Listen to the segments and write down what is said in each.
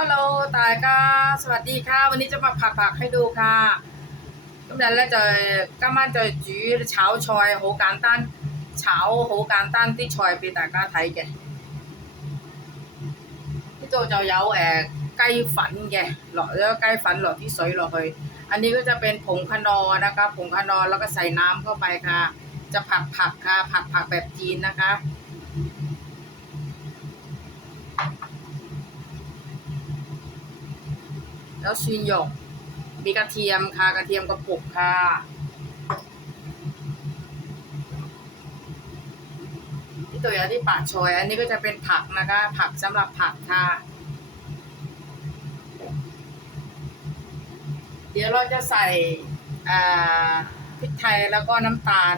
ฮัลโหลตายค่สวัสดีค่ะ วันนี้จะมาผักผักให้ดูค่ะกำลังแล้วจะกำลังจะจืดเช้าชอยโหการต้นเช้าโหการต้นที่ชอยไปตาก็ไทยแกที่โจจะเย้าแอใกล้ฝันแกหล่อแล้วใกล้ฝันหล่อที่สวยหล่อเลยอันนี้ก็จะเป็นผงขนอนะคะผงขนอแล้วก็ใส่น้ำเข้าไปค่ะ จะผักผักค่ะผักผักแบบจีนนะคะ แล้วชินหยกมีกระเทียมค่ะกระเทียมกระปุกค่ะที่ตัวอย่างที่ปากชอยอันนี้ก็จะเป็นผักนะคะ ผักสำหรับผักค่ะ เดี๋ยวเราจะใส่พริกไทยแล้วก็น้ำตาล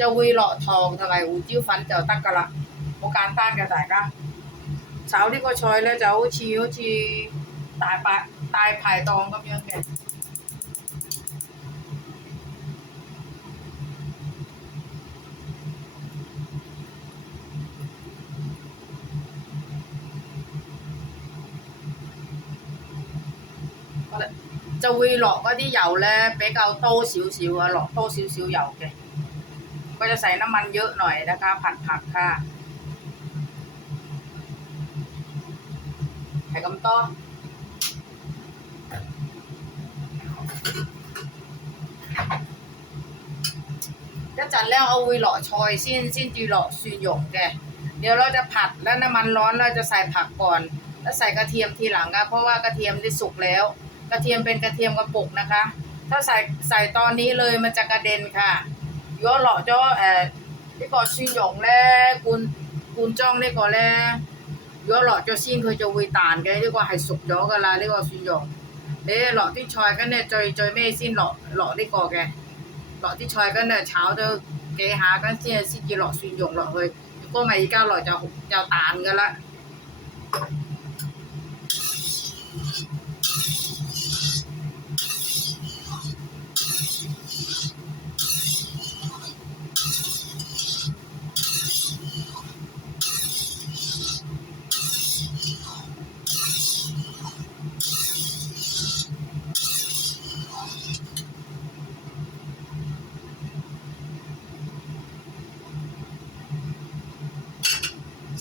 จะวีหล่อทองทำไมอูจิ้วฟันเจ้าตักกะละโอการต้านกระต่ายก็เช้าที่ก็ชอยแล้วจะเอาชีเอาชี ตายปะตายภายตองก็มีเงี้ย就會落嗰啲油咧比較多少少啊，落多少少油嘅，ก็จะใส่น้ำมันเยอะหน่อยนะคะ ผัดผักค่ะใส่ ก็จัดแล้วเอาวีหล่อชอยสิ้จีหลงแกเดี๋ยวเราจะผัดแล้วน้ำมันร้อนเราจะใส่ผักก่อน แล้วใส่กระเทียมทีหลังค่ะเพราะว่ากระเทียมได้สุกแล้ว กระเทียมเป็นกระเทียมกระปุกนะคะ ถ้าใส่ใส่ตอนนี้เลยมันจะกระเด็นค่ะย่อหล่อจ้อเอ่อที่ก่อซุยหยงแล้วกุนกุนจ้องได้ก่อนแล้วย่อหล่อจ้อสิ้นเคยจะวีตานแกเรียกว่าไฮสุกจ้อกะลาเรียกว่าซุยหยง 你落啲菜跟住最最尾先落落呢個嘅，落啲菜跟住炒咗幾下跟先先至落蒜蓉落去。如果咪而家落就就彈㗎啦。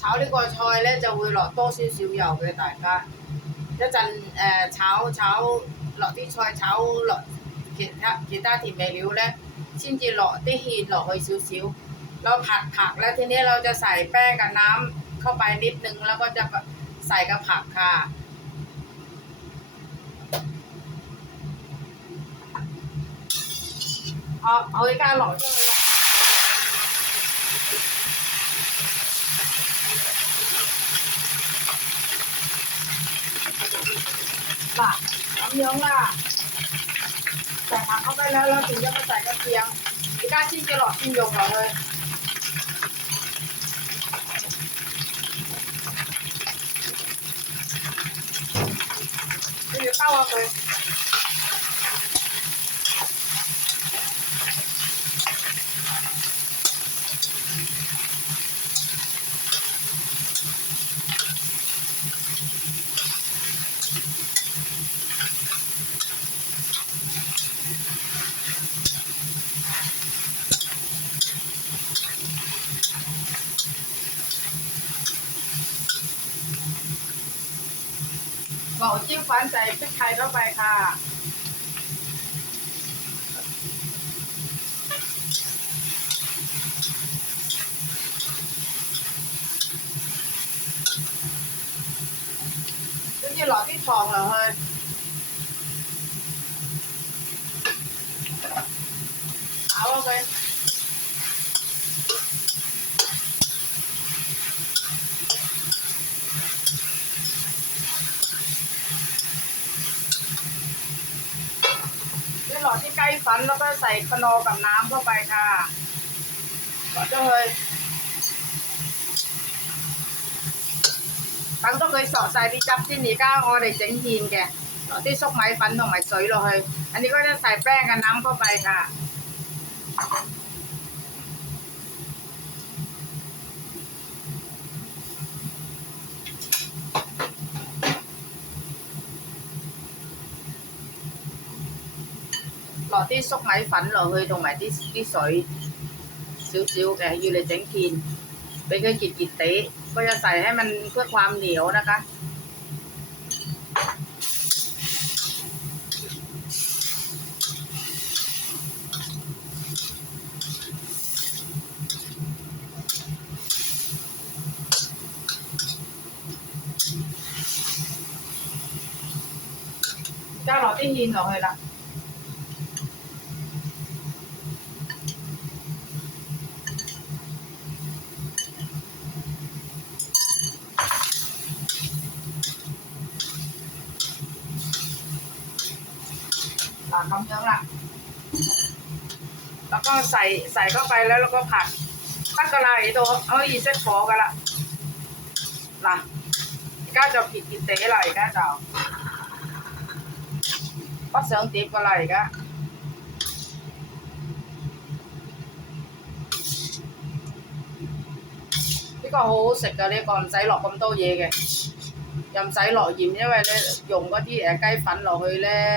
炒呢个菜咧就会落多少少油嘅，大家一阵诶、呃炒炒落啲菜炒落其他其他调味料咧，先至落啲芡落去少少。เราผัดผักแล้วทีนี้เราจะใส่แป้งกับน้ำเข้าไปนิดนึงแล้วก็จะใส่กับผักค่ะ เอาเอาไอ้การหล่อช่วยล ล่ะน้ำเยื้องล่ะใส่ผักเข้าไปแล้วเราถึงจะมาใส่กระเทียมอีก้าชิ้นจะหลอดชิ้นยงเราเลยไม่有เข้าเอาเลย บอกจิ้มฟันใส่พริกไทยเข้าไปค่ะ cái gì lọt cái tròn là hơi áo ok นี่หลอด ที่ใกล้ฟันแล้วก็ใส่ขนอกับน้ำเข้าไปค่ะก็จะเคยตั้งต้องเคยสอดใส่ที่จับที่หนีก้าวออเด้เจ๋งทีนแกที่ซกไม้ฟันของไม้สวยเลยอันนี้ก็จะใส่แป้งกับน้ำเข้าไปค่ะ落啲粟米粉落去，同埋啲啲水少少嘅，要嚟整件，俾佢結結地，ก็จะใส่ให้มันเพื่อความเหนียวนะคะ 加 落啲芡落去啦。嗱咁樣啦，แล้วก็ใส่ใส่เข้าไปแล้วแล้วก็ผัด得噶啦，呢度可以熄火噶啦。嗱，而家就結結地啦，而家就。北上碟噶啦，而家呢個好好食噶，呢、個唔使落咁多嘢嘅，又唔使落鹽，因為咧用嗰啲誒雞粉落去咧，